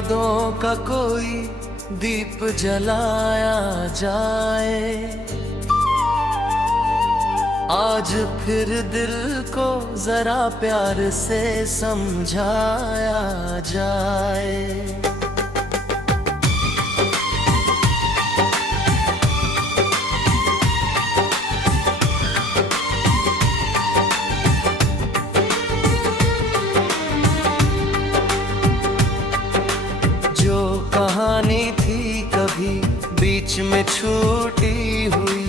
यादों का कोई दीप जलाया जाए। आज फिर दिल को जरा प्यार से समझाया जाए। कहानी थी कभी बीच में छूटी हुई,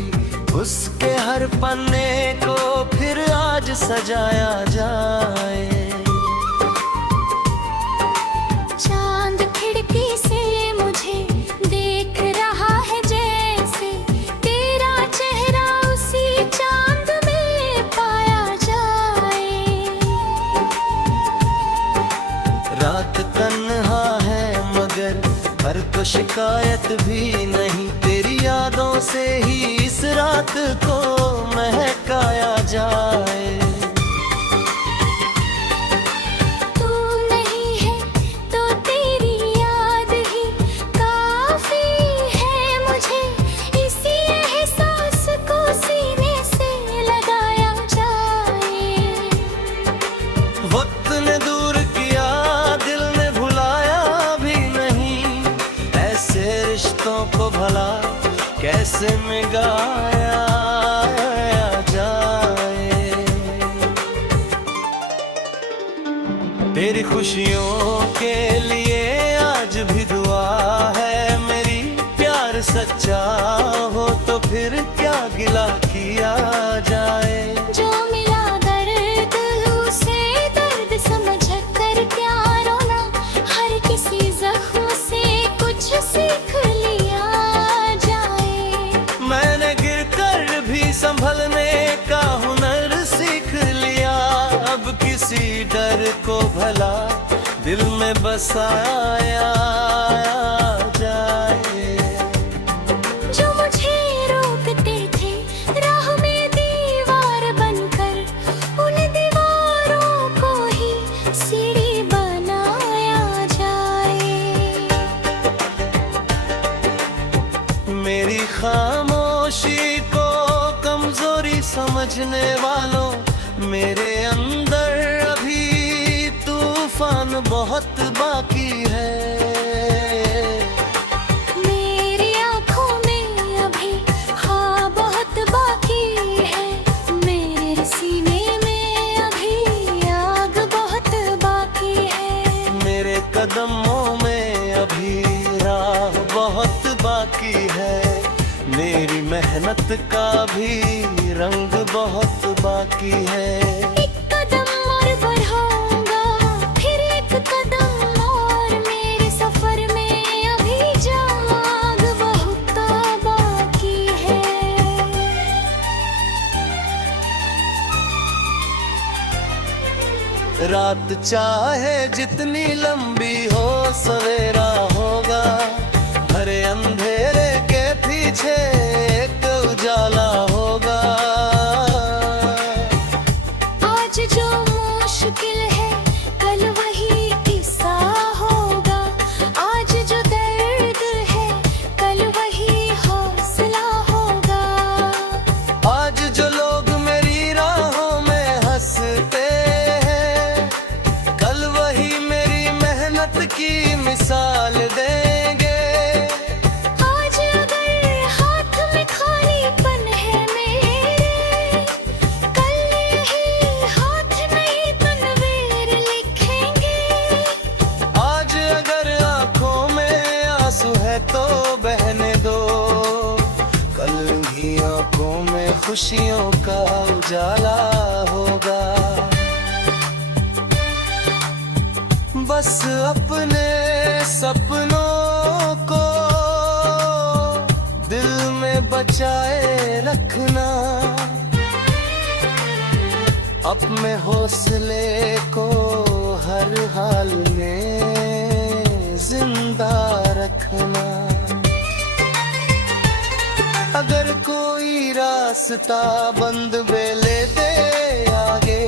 उसके हर पन्ने को फिर आज सजाया जाए। चांद खिड़की से मुझे देख रहा है, जैसे तेरा चेहरा उसी चांद में पाया जाए। रात तन्हा है मगर पर तो शिकायत भी नहीं, तेरी यादों से ही इस रात को महकाया जाए। तू नहीं है तो तेरी याद ही काफी है मुझे, इसी एहसास को सीने से लगाया जाए। वक्त ने दूर किया दिल ने भुलाया भी नहीं, ऐसे रिश्तों को भला कैसे मिटाया जाए। तेरी खुशियों के लिए आज भी दुआ है मेरी, प्यार सच्चा हो तो फिर क्या गिला किया जाए। जो मिला दर्द उसे दर्द समझ कर क्या रोना, हर किसी जख्म से कुछ सीख लिया जाए। मैंने गिरकर भी संभलने का हुनर सीख लिया, अब किसी डर को भला दिल में बसाया जाए। जो मुझे रोकते थे राह में दीवार बनकर, उन दीवारों को ही सीढ़ी बनाया जाए। मेरी खामोशी को कमजोरी समझने वालों, मेरे अंदर अभी तूफान बहुत बाकी है। मेरी आँखों में अभी हाँ बहुत बाकी है, मेरे सीने में अभी आग बहुत बाकी है। मेरे कदमों में अभी राह बहुत बाकी है, मेरी मेहनत का भी रंग बहुत बाकी है। एक कदम और बढ़ूंगा, फिर एक कदम और, मेरे सफर में अभी जाग बहुत बाकी है। रात चाहे जितनी लंबी हो सवेरा होगा, भरे अंधेरे के पीछे एक उजाला होगा। आज जो मुश्किल है कल वही किस्सा होगा, आज जो दर्द है कल वही हौसला होगा। आज जो लोग मेरी राहों में हंसते हैं, कल वही मेरी मेहनत की मिसाल देंगे। आज अगर हाथ में खालीपन है मेरे, कल यही हाथ नहीं तनवीर लिखेंगे। आज अगर आंखों में आंसू है तो बहने दो, कल भी आंखों में खुशियों का उजाला होगा। बस अपने सपनों को दिल में बचाए रखना, अपने हौसले को हर हाल में जिंदा रखना। अगर कोई रास्ता बंद बेले दे आगे,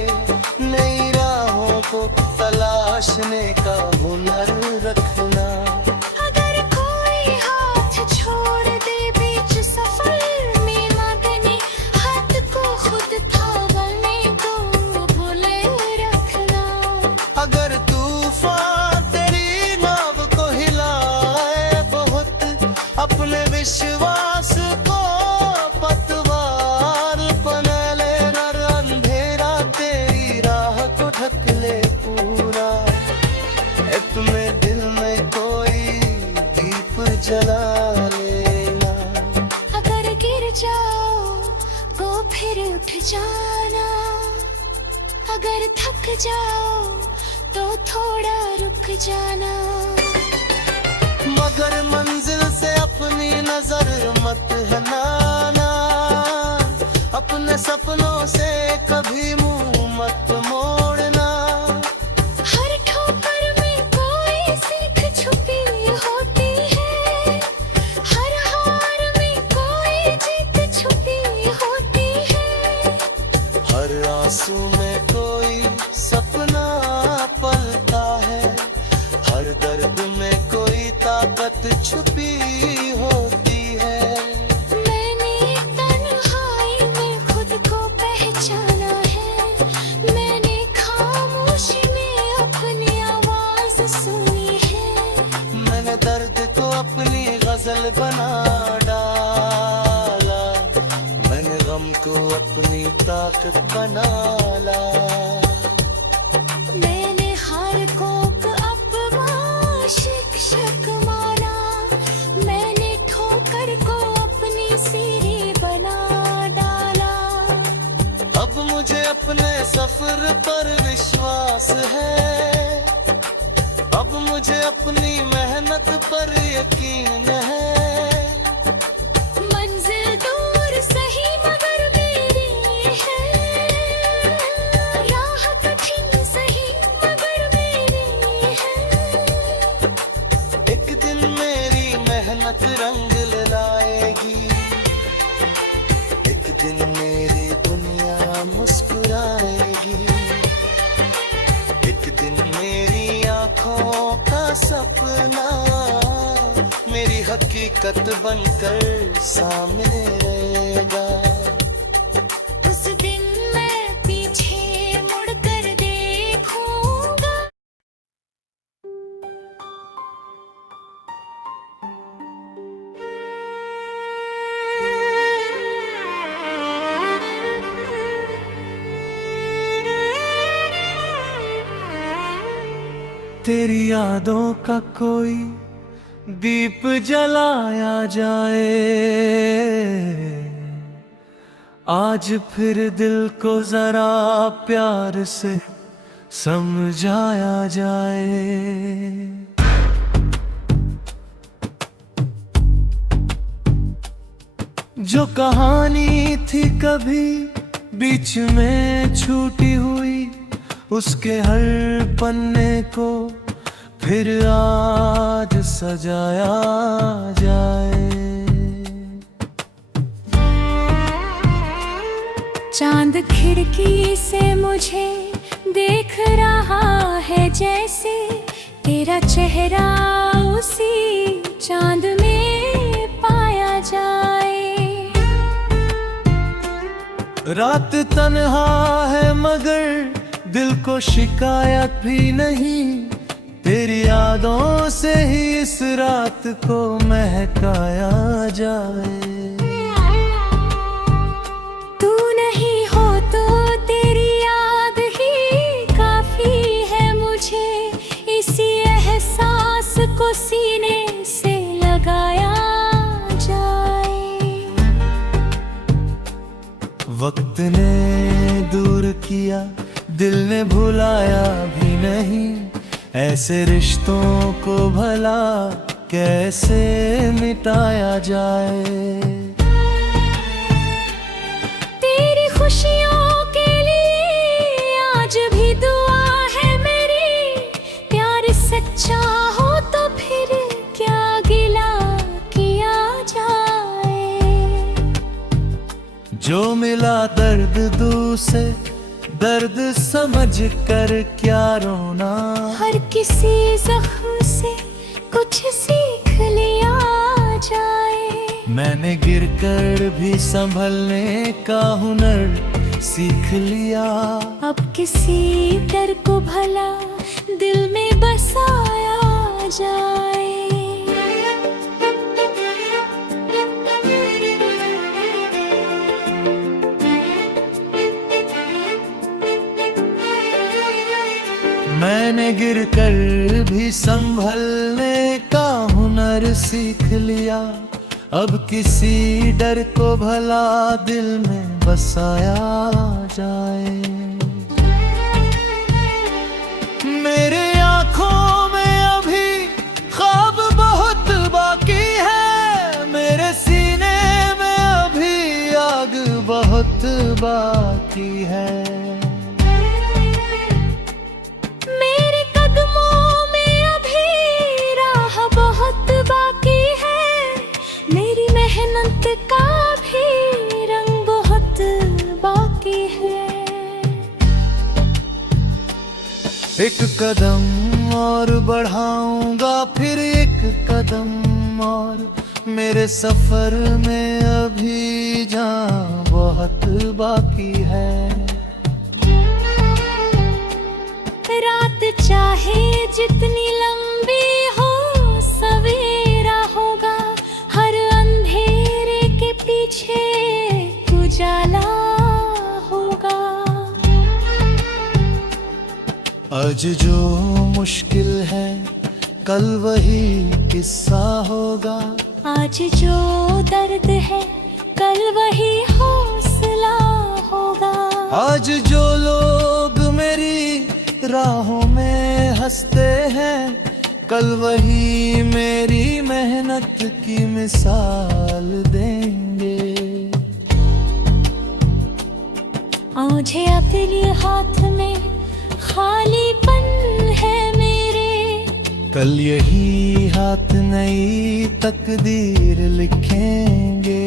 नई राहों को तलाशने का हुनर रखना। थक जाओ तो थोड़ा रुक जाना, मगर मंजिल से अपनी नजर मत हटाना, अपने सपनों से कभी मुंह मत मोड़ना। हर ठोकर में कोई सीख छुपी होती है, हर हार में कोई जीत छुपी होती है, हर आंसू में कोई सपना पलता है, हर दर्द में कोई ताकत छुपी होती है। मैंने तन्हाई में खुद को पहचाना है, मैंने खामोशी में अपनी आवाज सुनी है, मैंने दर्द को अपनी गजल बना डाला, मैंने गम को अपनी ताकत बना ला। मैंने हर को अपना शिक्षक माना, मैंने ठोकर को अपनी सीढ़ी बना डाला। अब मुझे अपने सफर पर विश्वास है, अब मुझे अपनी मेहनत पर यकीन है। मंजिल दूर सही मगर मेरी है, राह कठिन सही मगर मेरी है, एक दिन मेरी मेहनत रंग लाएगी, एक दिन मेरी दुनिया मुस्कुराएगी, एक दिन मेरी आंखों का सपना मेरी हकीकत बनकर सामने रहेगा। उस दिन मैं पीछे मुड़कर देखूंगा। तेरी यादों का कोई दीप जलाया जाए, आज फिर दिल को जरा प्यार से समझाया जाए। जो कहानी थी कभी बीच में छूटी हुई, उसके हर पन्ने को फिर आज सजाया जाए। चांद खिड़की से मुझे देख रहा है, जैसे तेरा चेहरा उसी चांद में पाया जाए। रात तन्हा है मगर दिल को शिकायत भी नहीं, तेरी यादों से ही इस रात को महकाया जाए। तू नहीं हो तो तेरी याद ही काफी है मुझे, इसी एहसास को सीने से लगाया जाए। वक्त ने दूर किया, दिल ने भुलाया भी नहीं, ऐसे रिश्तों को भला कैसे मिटाया जाए। तेरी खुशियों के लिए आज भी दुआ है मेरी, प्यार सच्चा हो तो फिर क्या गिला किया जाए। जो मिला दर्द दूर से, दर्द समझ कर क्या रोना, हर किसी जख्म से कुछ सीख लिया जाए। मैंने गिर कर भी संभलने का हुनर सीख लिया, अब किसी डर को भला दिल में बसाया जाए। मैंने गिर कर भी संभलने का हुनर सीख लिया, अब किसी डर को भला दिल में बसाया जाए। बाकी है। मेरे कदमों में अभी राह बहुत बाकी है, मेरी मेहनत का भी रंग बहुत बाकी है। एक कदम और बढ़ाऊंगा, फिर एक कदम और, मेरे सफर में अभी जहाँ बहुत बाकी है। रात चाहे जितनी लंबी हो, सवेरा होगा, हर अंधेरे के पीछे उजाला होगा। आज जो मुश्किल है कल वही किस्सा होगा, आज जो दर्द है कल वही हौसला होगा। आज जो लोग मेरी राहों में हंसते हैं, कल वही मेरी मेहनत की मिसाल देंगे। मुझे अपने हाथ में खालीपन है मेरे, कल यही हाथ नई तकदीर लिखेंगे।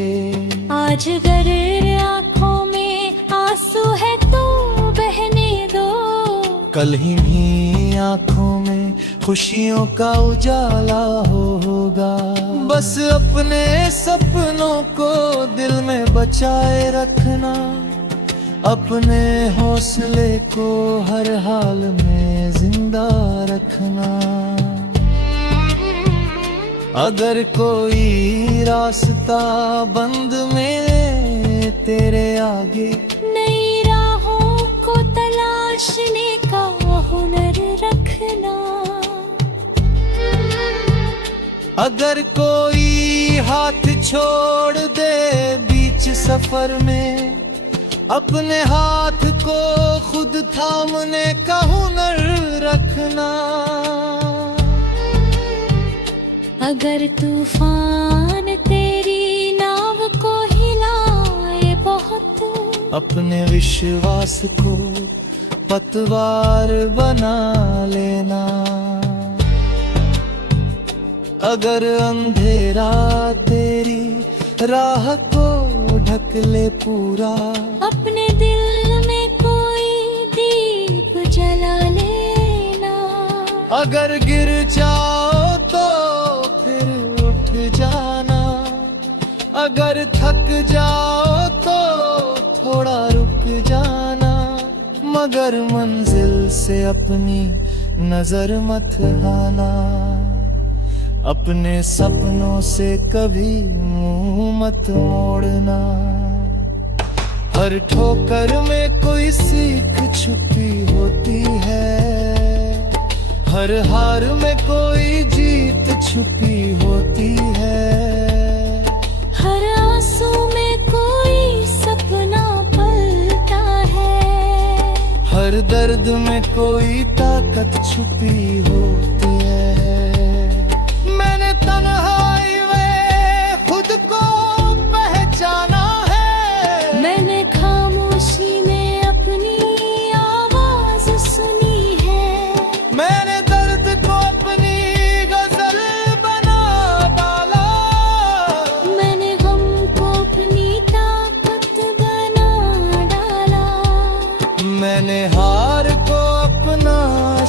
आज अगर आँखों में आंसू है तो बहने दो, कल ही आँखों में खुशियों का उजाला होगा। बस अपने सपनों को दिल में बचाए रखना, अपने हौसले को हर हाल में जिंदा रखना। अगर कोई रास्ता बंद में तेरे आगे, नई राहों को तलाशने का हुनर रखना। अगर कोई हाथ छोड़ दे बीच सफर में, अपने हाथ को खुद थामने का हुनर रखना। अगर तूफान तेरी नाव को हिलाए बहुत, अपने विश्वास को पतवार बना लेना। अगर अंधेरा तेरी राह को ढक ले पूरा, अपने दिल में कोई दीप जला लेना। अगर गिर जाओ तो फिर उठ जाना, अगर थक जाओ तो थोड़ा रुक जाना। मगर मंजिल से अपनी नजर मत हटाना, अपने सपनों से कभी मुंह मत मोड़ना। हर ठोकर में कोई सीख छुपी होती है, हर हार में कोई जीत छुपी होती है। हर आंसू में कोई सपना पलता है, हर दर्द में कोई ताकत छुपी होती है। मैंने तन्हाई में खुद को पहचाना है, मैंने खामोशी में अपनी आवाज सुनी है। मैंने दर्द को अपनी गजल बना डाला, मैंने गम को अपनी ताकत बना डाला। मैंने हार को अपना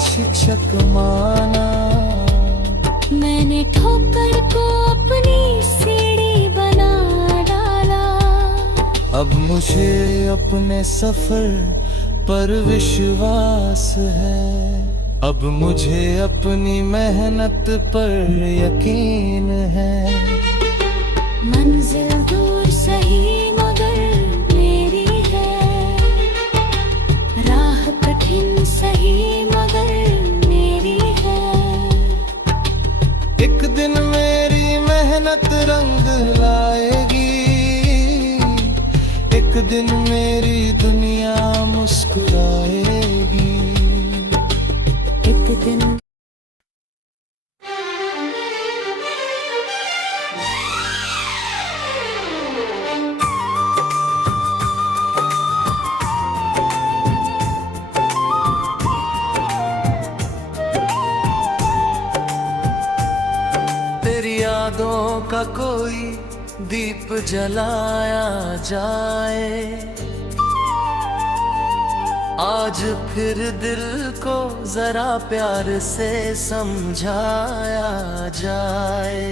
शिक्षक माना, मैंने ठोकर को अपनी सीढ़ी बना डाला। अब मुझे अपने सफर पर विश्वास है, अब मुझे अपनी मेहनत पर यकीन है। मंजिल दूर सही मगर मेरी है, राह कठिन सही मगर मेरी है। एक दिन मेरी मेहनत रंग लाएगी, एक दिन मेरी दुनिया मुस्कुराएगी। एक दिन यादों का कोई दीप जलाया जाए। आज फिर दिल को जरा प्यार से समझाया जाए।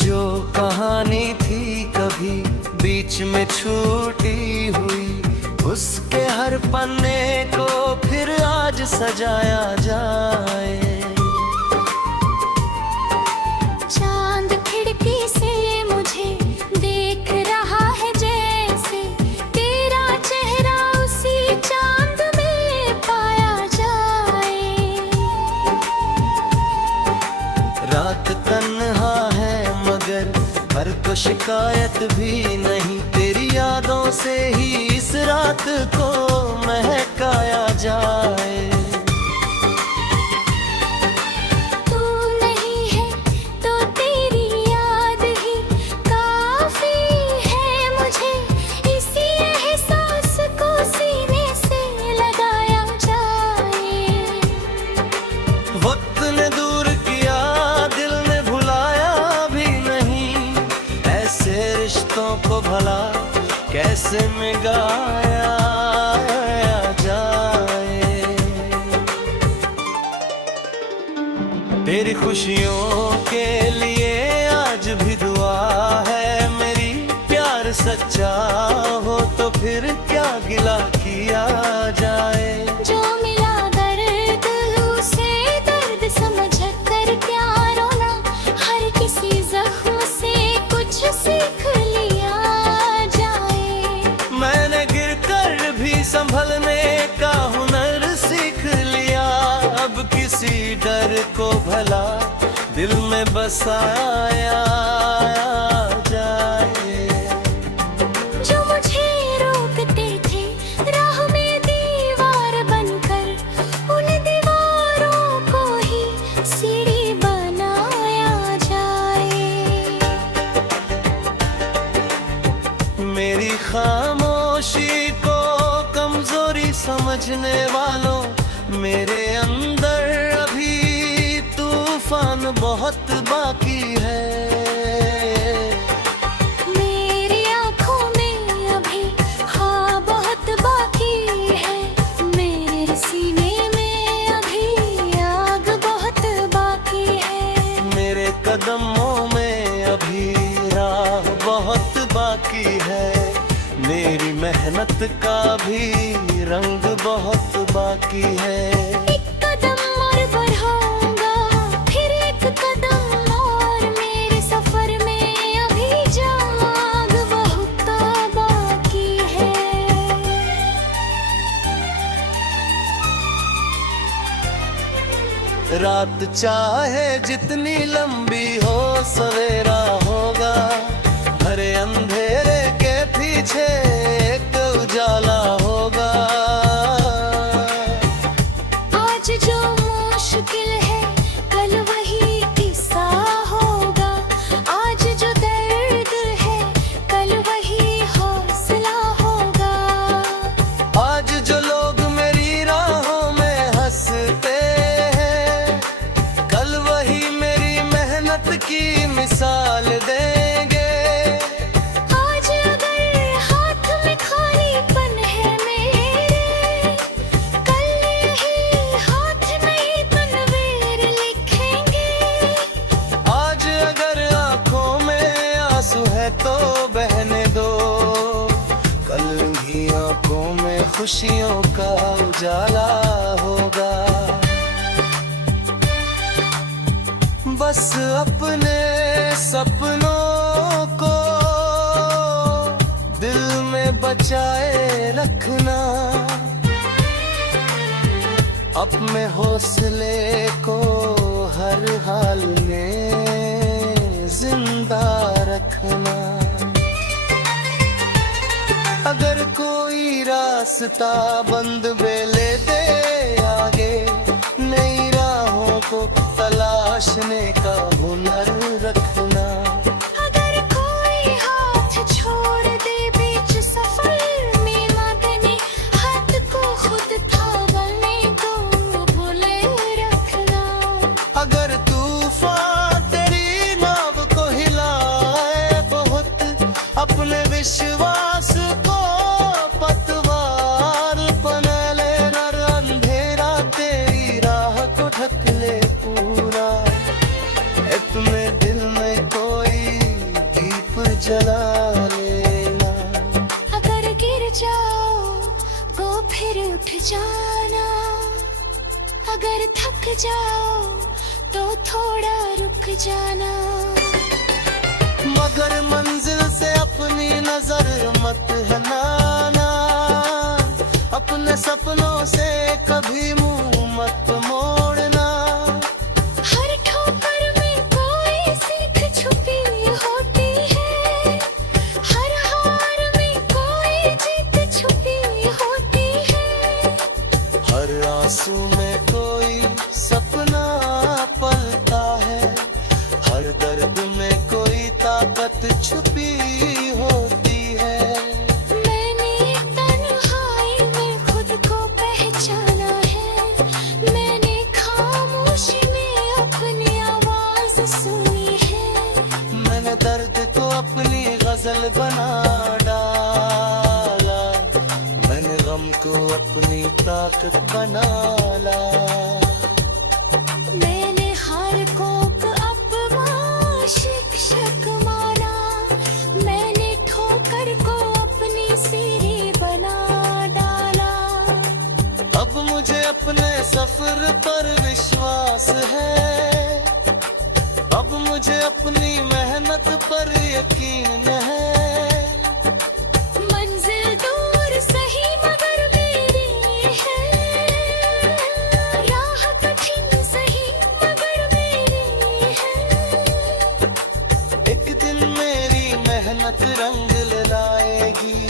जो कहानी थी कभी बीच में छूटी हुई, उसके हर पन्ने को फिर आज सजाया जाए। चांद खिड़की से मुझे देख रहा है, जैसे तेरा चेहरा उसी चांद में पाया जाए। रात तन्हा है मगर पर को शिकायत भी नहीं, तेरी यादों से ही इस रात को महकाया जाए। तू नहीं है तो तेरी याद ही काफी है मुझे, इसी एहसास को सीने से लगाया जाए। वक्त ने दूर किया दिल ने भुलाया भी नहीं, ऐसे रिश्तों को भला कैसे मिटाया जाए। तेरी खुशियों के लिए आज भी दुआ है मेरी, प्यार सच्चा हो तो फिर क्या गिला किया जाए। जो मिला दर्द उसे दर्द समझ कर क्या रोना, हर किसी जख्म से कुछ सीख लिया जाए। मैंने गिर कर भी संभलने का हुनर सीख लिया, अब किसी डर को भला दिल में बसाया जाए। जो मुझे रोकते थे राह में दीवार बनकर, उन दीवारों को ही सीढ़ी बनाया जाए। मेरी खामोशी को कमजोरी समझने वालों, मेरे अंदर अभी तूफान बहुत बाकी है। मेरी आँखों में अभी हाँ बहुत बाकी है, मेरे सीने में अभी आग बहुत बाकी है। मेरे कदमों में अभी राह बहुत बाकी है, मेरी मेहनत का भी रंग बहुत बाकी है। एक कदम और बढ़ूंगा, फिर एक कदम और, मेरे सफर में अभी जाग बहुत बाकी है। रात चाहे जितनी लंबी हो सवेरा होगा, भरे अंधेरे के पीछे एक उजाला होगा। आज जो मुश्किल है कल वही किस्सा होगा, आज जो दर्द है कल वही हौसला होगा। आज जो लोग मेरी राहों में हंसते हैं, कल वही मेरी मेहनत की मिसाल देंगे। आज अगर हाथ में खालीपन है मेरे, कल यही हाथ नई तनवीर लिखेंगे। आज अगर आंखों में आंसू है तो बहने दो, कल भी आंखों में खुशियों का उजाला होगा। बस अपने सपनों को दिल में बचाए रखना, अपने हौसले को हर हाल में जिंदा रखना। अगर कोई रास्ता बंद बेले दे आगे, नई राहों को तलाश तराशने का हुनर रखना। अगर कोई हाथ छोड़ दे बीच सफर में मदनी, हाथ को खुद थामने को भूले रखना। अगर तूफान तेरी नाव को हिलाए बहुत, अपने विश्वास को पतवार बना ले। नर अंधेरा तेरी राह को ढक ले पूरा, अपने दिल में कोई दीप जला लेना। अगर गिर जाओ तो फिर उठ जाना, अगर थक जाओ तो थोड़ा रुक जाना। मगर मंजिल से अपनी नजर मत हटाना, अपने सपनों से कभी मुंह मत मोड़ना। हर ठोकर में कोई सीख छुपी होती है, हर हार में कोई जीत छुपी होती है। हर आंसू में कोई सपना पलता है, हर दर्द में कोई ताकत छुपी होती है। मैंने तन्हाई में खुद को पहचाना है, मैंने खामोशी में अपनी आवाज सुनी है। मैंने दर्द को अपनी गजल बना डाला, मैंने गम को अपनी ताकत बना ला। मैंने हर को अपना शिक्षक माना, मैंने ठोकर को अपनी सीढ़ी बना डाला। अब मुझे अपने सफर पर विश्वास है, अब मुझे अपनी मेहनत पर यकीन है। मंजिल दूर सही मगर मेरी है, राह कठिन सही मगर मेरी है। एक दिन मेरी मेहनत रंग लाएगी,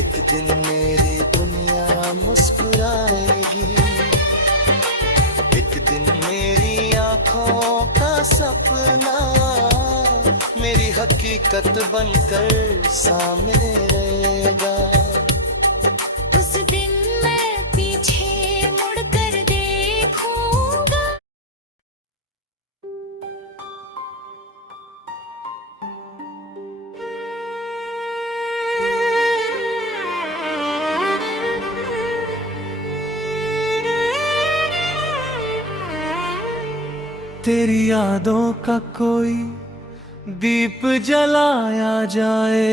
एक दिन मेरी दुनिया मुस्कुराएगी। एक दिन मेरी आंखों का सपना मेरी हकीकत बनकर सामने रहेगा। उस दिन मैं पीछे मुड़कर देखूंगा। तेरी यादों का कोई दीप जलाया जाए,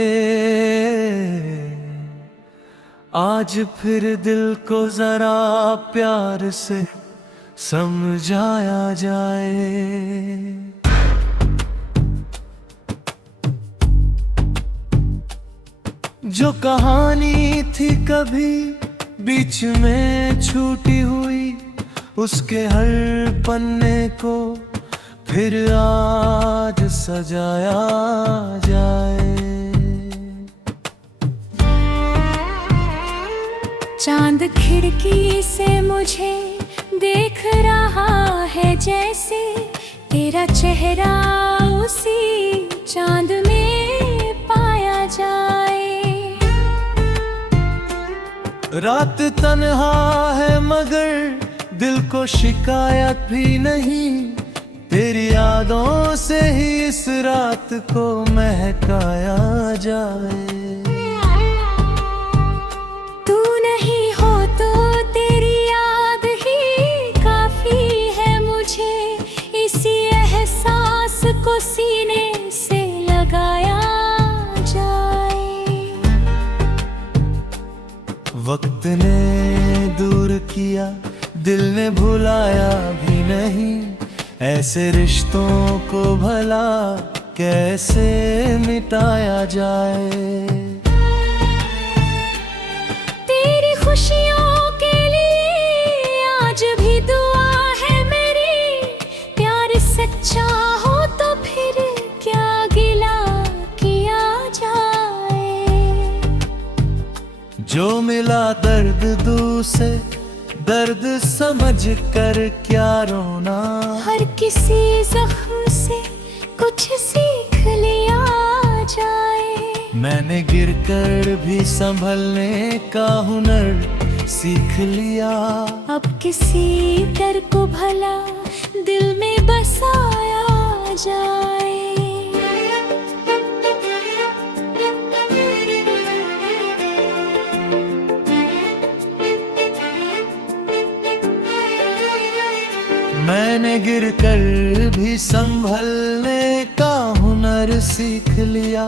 आज फिर दिल को जरा प्यार से समझाया जाए। जो कहानी थी कभी बीच में छूटी हुई, उसके हर पन्ने को फिर आज सजाया जाए। चांद खिड़की से मुझे देख रहा है, जैसे तेरा चेहरा उसी चांद में पाया जाए। रात तन्हा है मगर दिल को शिकायत भी नहीं, तेरी यादों से ही इस रात को महकाया जाए। तू नहीं हो तो तेरी याद ही काफी है मुझे, इसी एहसास को सीने से लगाया जाए। वक्त ने दूर किया, दिल ने भुलाया भी नहीं, ऐसे रिश्तों को भला कैसे मिटाया जाए। तेरी खुशियों के लिए आज भी दुआ है मेरी, प्यार सच्चा हो तो फिर क्या गिला किया जाए। जो मिला दर्द दू से दर्द समझ कर क्या रोना, हर किसी जख्म से कुछ सीख लिया जाए। मैंने गिर कर भी संभलने का हुनर सीख लिया। अब किसी डर को भला दिल में बसाया जाए। मैंने गिर कर भी संभलने का हुनर सीख लिया।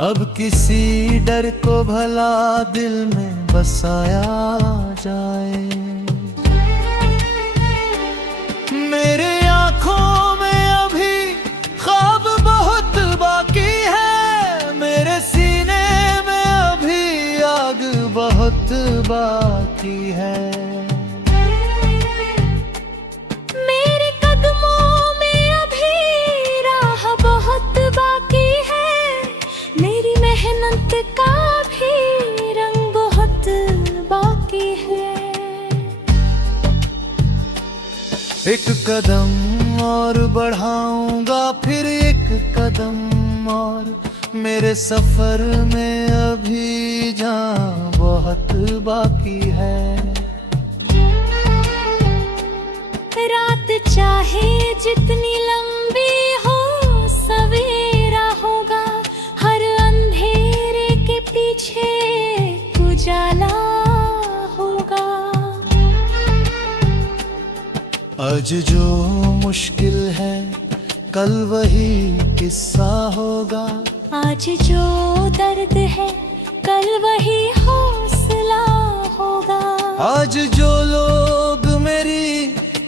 अब किसी डर को भला दिल में बसाया जाए। मेरे आँखों में अभी ख्वाब बहुत बाकी है, मेरे सीने में अभी आग बहुत बाकी है। मेरे कदमों में अभी राह बहुत बाकी है, मेरी मेहनत का भी रंग बहुत बाकी है। एक कदम और बढ़ाऊंगा, फिर एक कदम और, मेरे सफर में अभी जहाँ बहुत बाकी है। रात चाहे जितनी लंबी हो, सवेरा होगा, हर अंधेरे के पीछे उजाला होगा। आज जो मुश्किल है कल वही किस्सा होगा। आज जो दर्द है कल वही हौसला होगा। आज जो लोग मेरी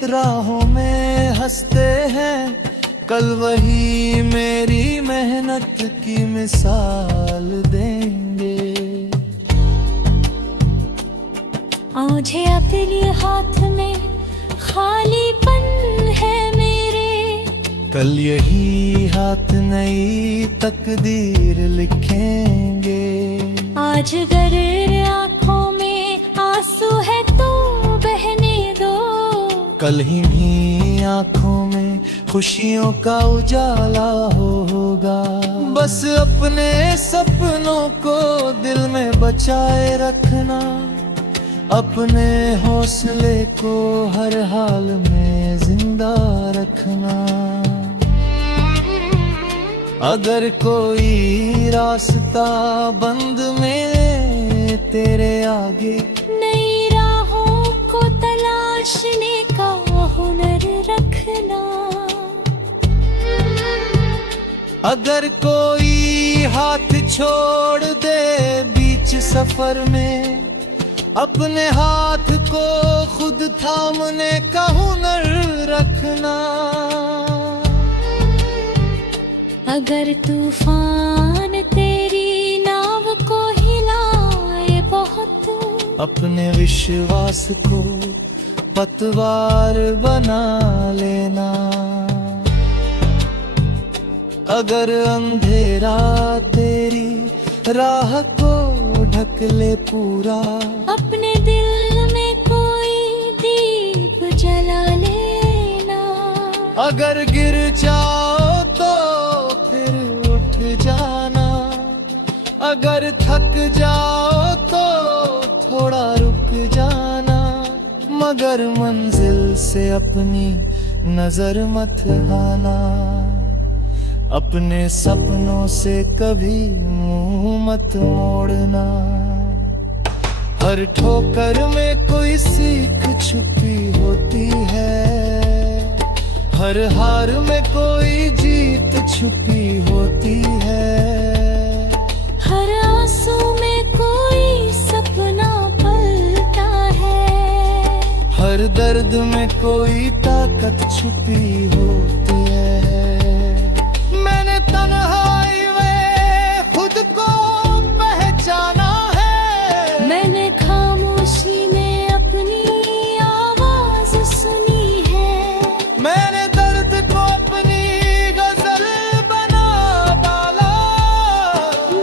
राहों में हंसते हैं, कल वही मेरी मेहनत की मिसाल देंगे। मुझे अपने हाथ में खालीपन है मेरे, कल यही हाथ नई तकदीर लिखेंगे। आज अगर आँखों में आंसू है तो बहने दो, कल ही आँखों में खुशियों का उजाला होगा। बस अपने सपनों को दिल में बचाए रखना, अपने हौसले को हर हाल में जिंदा रखना। अगर कोई रास्ता बंद में तेरे आगे, नई राहों को तलाशने का हुनर रखना। अगर कोई हाथ छोड़ दे बीच सफर में, अपने हाथ को खुद थामने का हुनर रखना। अगर तूफान तेरी नाव को हिलाए बहुत, अपने विश्वास को पतवार बना लेना। अगर अंधेरा तेरी राह को ढक ले पूरा, अपने दिल में कोई दीप जला लेना। अगर गिर जाओ तो फिर उठ जाना, अगर थक जाओ तो थोड़ा रुक जाना। मगर मंजिल से अपनी नजर मत आना, अपने सपनों से कभी मुंह मत मोड़ना। हर ठोकर में कोई सीख छुपी होती है, हर हार में कोई जीत छुपी होती है। हर आंसू में कोई सपना पलता है, हर दर्द में कोई ताकत छुपी होती है। मैंने तन्हाई में खुद को पहचाना है, मैंने खामोशी में अपनी आवाज सुनी है। मैंने दर्द को अपनी गजल बना डाला,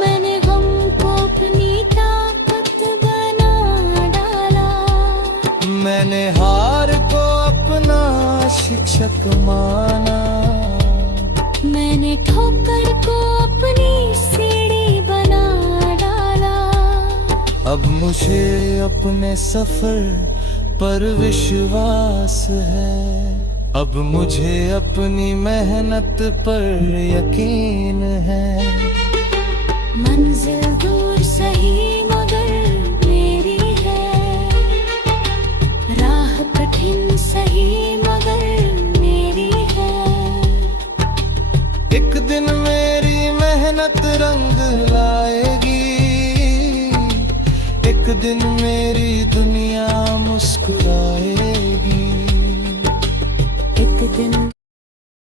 मैंने गम को अपनी ताकत बना डाला। मैंने बेशक माना। मैंने ठोकर को अपनी सीढ़ी बना डाला। अब मुझे अपने सफर पर विश्वास है, अब मुझे अपनी मेहनत पर यकीन है। मंजिल दूर सही मगर मेरी है, राह कठिन सही मगर मेरी है। एक दिन मेरी मेहनत रंग लाएगी, एक दिन मेरी दुनिया मुस्कुराएगी। एक दिन